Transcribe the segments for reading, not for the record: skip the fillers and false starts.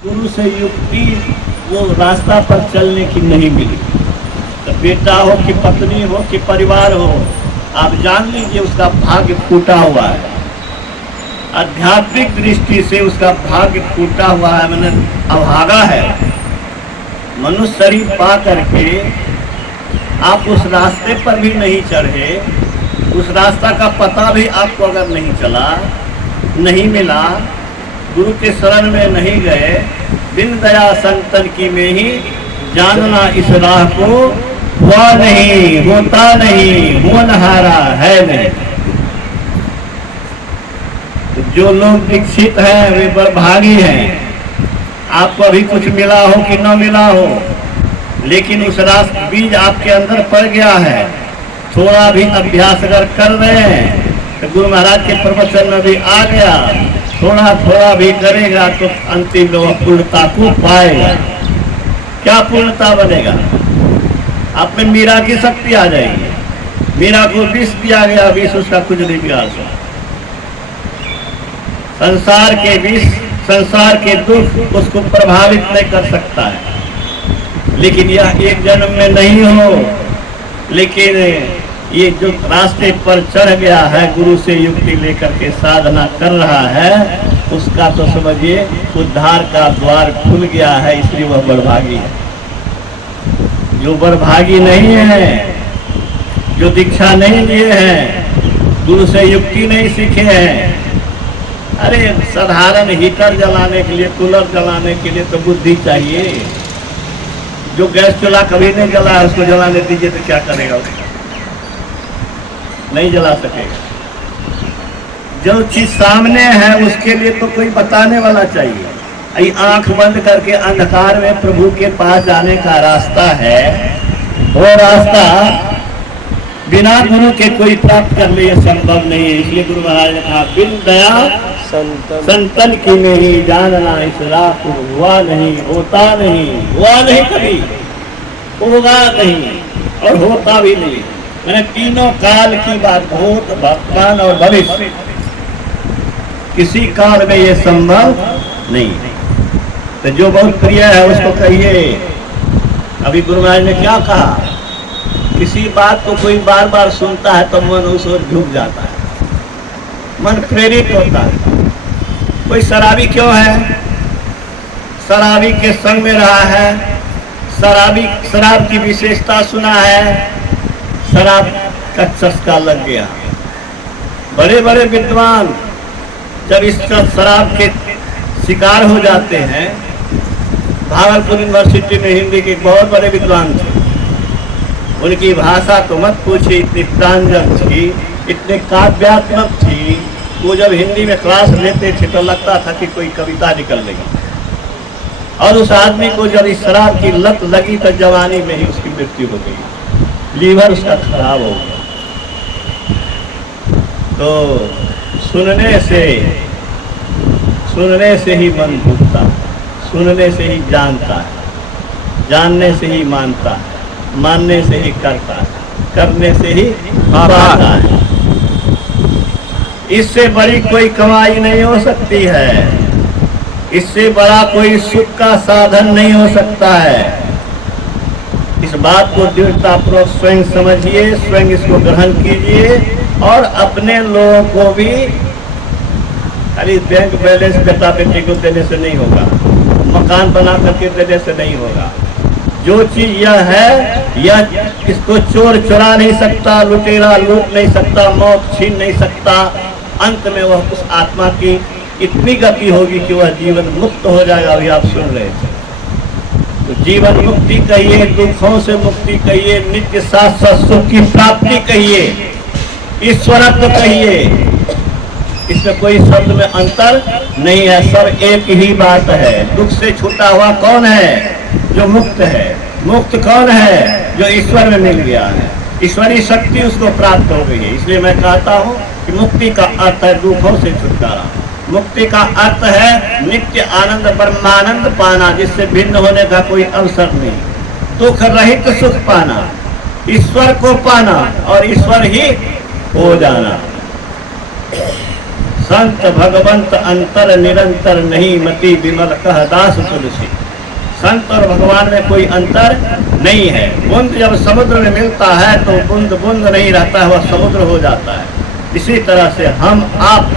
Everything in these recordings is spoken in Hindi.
गुरु से युक्ति वो रास्ता पर चलने की नहीं मिली। तो बेटा हो कि पत्नी हो कि परिवार हो, आप जान लीजिए उसका भाग्य फूटा हुआ है। आध्यात्मिक दृष्टि से उसका भाग्य फूटा हुआ है, मैंने अभागा है। मनुष्य शरीर पा करके आप उस रास्ते पर भी नहीं चढ़े, उस रास्ता का पता भी आपको अगर नहीं चला, नहीं मिला, गुरु के शरण में नहीं गए, बिन दया संतन की में ही जानना इस राह को हुआ नहीं, होता नहीं, होनहारा है नहीं। तो जो लोग दीक्षित हैं वे बड़भागी हैं। आपको अभी कुछ मिला हो कि न मिला हो, लेकिन उस रास्ते बीज आपके अंदर पड़ गया है। थोड़ा भी अभ्यास अगर कर रहे हैं तो गुरु महाराज के प्रवचन में भी आ गया, थोड़ा थोड़ा भी करेगा तो अंतिम पूर्णता को पाएगा। क्या पूर्णता बनेगा? आप में मीरा की शक्ति आ जाएगी। मीरा को विष दिया गया, विष उसका कुछ नहीं बिगाड़ सकता। संसार के विष, संसार के दुख उसको प्रभावित नहीं कर सकता है। लेकिन यह एक जन्म में नहीं हो, लेकिन ये जो रास्ते पर चढ़ गया है, गुरु से युक्ति लेकर के साधना कर रहा है, उसका तो समझिए उद्धार का द्वार खुल गया है। इसलिए वह बड़भागी है। जो बड़भागी नहीं है, जो दीक्षा नहीं लिए हैं, गुरु से युक्ति नहीं सीखे हैं, अरे साधारण हीटर जलाने के लिए, कूलर जलाने के लिए तो बुद्धि चाहिए। जो गैस चूल्हा कभी नहीं जला है उसको जलाने दीजिए तो क्या करेगा? उसका नहीं जला सकेगा। जो चीज सामने है उसके लिए तो कोई बताने वाला चाहिए। आंख बंद करके अंधकार में प्रभु के पास जाने का रास्ता है, वो रास्ता बिना गुरु के कोई प्राप्त कर ले संभव नहीं है। इसलिए गुरु महाराज ने कहा, बिन दया संतन की में ही जानना इस राह को हुआ नहीं, होता नहीं, हुआ नहीं, कभी होगा नहीं और होता भी नहीं। मैंने तीनों काल की बात, भूत, वर्तमान और भविष्य, किसी काल में ये संभव नहीं। तो जो बहुत प्रिय है उसको कहिए। अभी गुरु महाराज ने क्या कहा? किसी बात को कोई बार बार सुनता है तो मन उस ओर झुक जाता है, मन प्रेरित होता है। कोई शराबी क्यों है? शराबी के संग में रहा है, शराब की विशेषता सुना है, शराब का चस्का लग गया। बड़े बड़े विद्वान जब इस शराब के शिकार हो जाते हैं, भागलपुर यूनिवर्सिटी में हिंदी के बहुत बड़े विद्वान थे, उनकी भाषा तो मत पूछिए, इतनी प्रांजल थी, इतने काव्यात्मक थी। वो जब हिंदी में क्लास लेते थे तो लगता था कि कोई कविता निकल लेगी। और उस आदमी को जब इस शराब की लत लगी तो जवानी में ही उसकी मृत्यु हो गई, लीवर उसका खराब हो गया। तो सुनने से ही मन झुकता, सुनने से ही जानता है, जानने से ही मानता है, मानने से ही करता है, करने से ही पाता है। इससे बड़ी कोई कमाई नहीं हो सकती है, इससे बड़ा कोई सुख का साधन नहीं हो सकता है। इस बात को दृढ़तापूर्वक स्वयं समझिए, स्वयं इसको ग्रहण कीजिए और अपने लोगों को भी। खाली बैंक बैलेंस बेटा बेटी को देने से नहीं होगा, मकान बना करके देने से नहीं होगा। जो चीज यह है, यह इसको चोर चुरा नहीं सकता, लुटेरा लूट नहीं सकता, मौत छीन नहीं सकता। अंत में वह उस आत्मा की इतनी गति होगी कि वह जीवन मुक्त हो जाएगा। अभी आप सुन रहे थे, तो जीवन मुक्ति कहिए, दुखों से मुक्ति कहिए, नित्य शाश्वत सुख की प्राप्ति कहिए, ईश्वरत्व कहिए। इसमें कोई शब्द में अंतर नहीं है, सब एक ही बात है। दुख से छूटा हुआ कौन है? जो मुक्त है। मुक्त कौन है? जो ईश्वर में मिल गया है, ईश्वरीय शक्ति उसको प्राप्त हो गई है। इसलिए मैं कहता हूँ कि मुक्ति का अर्थ है दुखों से छुटकारा। मुक्ति का अर्थ है नित्य आनंद ब्रह्मानंद पाना, जिससे भिन्न होने का कोई अवसर नहीं। दुख रहित सुख पाना, ईश्वर को पाना और ईश्वर ही हो जाना। संत भगवंत अंतर निरंतर नहीं मति विमल कह दास तुलसी। संत और भगवान में कोई अंतर नहीं है। बूंद जब समुद्र में मिलता है तो बूंद बूंद नहीं रहता है, वह समुद्र हो जाता है। इसी तरह से हम आप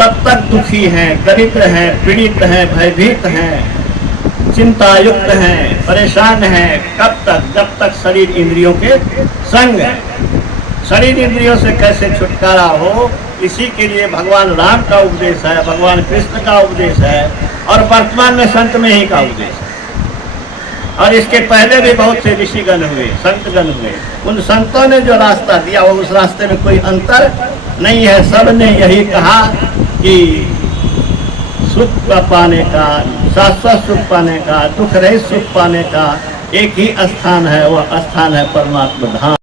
तब तक दुखी हैं, दरिद्र हैं, पीड़ित हैं, भयभीत हैं, चिंतायुक्त हैं, परेशान हैं, कब तक? जब तक शरीर इंद्रियों के संग है। शरीर इंद्रियों से कैसे छुटकारा हो, इसी के लिए भगवान राम का उपदेश है, भगवान कृष्ण का उपदेश है, और वर्तमान में संत में ही का उपदेश है। और इसके पहले भी बहुत से ऋषिगण हुए, संतगण हुए। उन संतों ने जो रास्ता दिया वो उस रास्ते में कोई अंतर नहीं है। सब ने यही कहा कि सुख पाने का, शाश्वत सुख पाने का, दुख रहित सुख पाने का एक ही स्थान है, वह स्थान है परमात्मा धाम।